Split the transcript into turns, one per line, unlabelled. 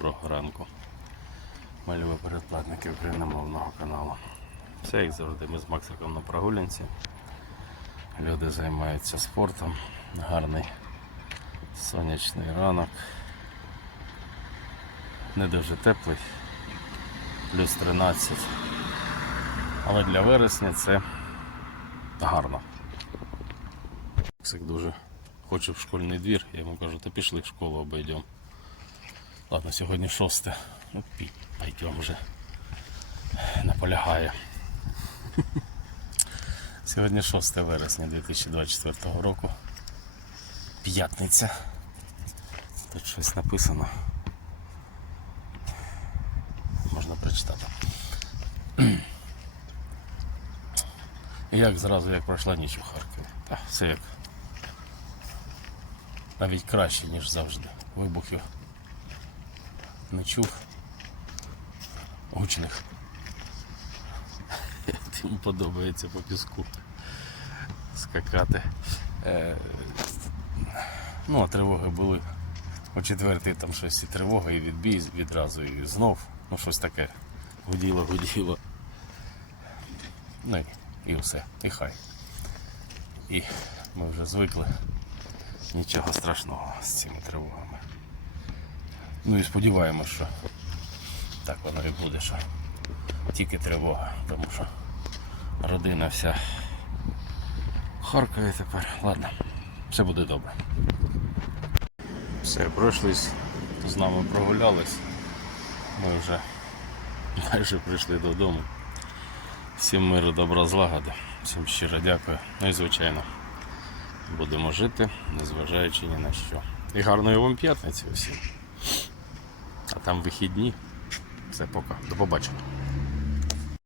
доброго ранку. Мальові передплатники україномовного каналу. Все як завжди, ми з Максиком на прогулянці. Люди займаються спортом. Гарний сонячний ранок. Не дуже теплий, плюс 13. Але для вересня це гарно. Максик дуже хоче в школьний двір. Я йому кажу, та пішли в школу обійдемо. Ладно, сьогодні шосте. Ну, пі- вже. Наполягає. Сьогодні 6 вересня 2024 року. П'ятниця. Тут щось написано. Можна прочитати. Як зразу, як пройшла ніч у Харкові. Та, все як. Навіть краще, ніж завжди. Вибухів не чув. Гучних. Йому подобається по піску скакати. Е, ну, а тривоги були. О четвертій там щось і тривога, і відбій відразу, і знов. Ну, щось таке. Гуділо, гуділо. Ну і, і все, і хай. І ми вже звикли. Нічого страшного з цими тривогами. Ну і сподіваємось, що так воно і буде, що тільки тривога, тому що родина вся харкає тепер. Ладно, все буде добре. Все, пройшлись, з нами прогулялись. Ми вже майже прийшли додому. Всім миру, добра злагоди. Всім щиро дякую. Ну і звичайно, будемо жити, незважаючи ні на що. І гарної вам п'ятниці усім. А там вихідні. Все пока. До побачення.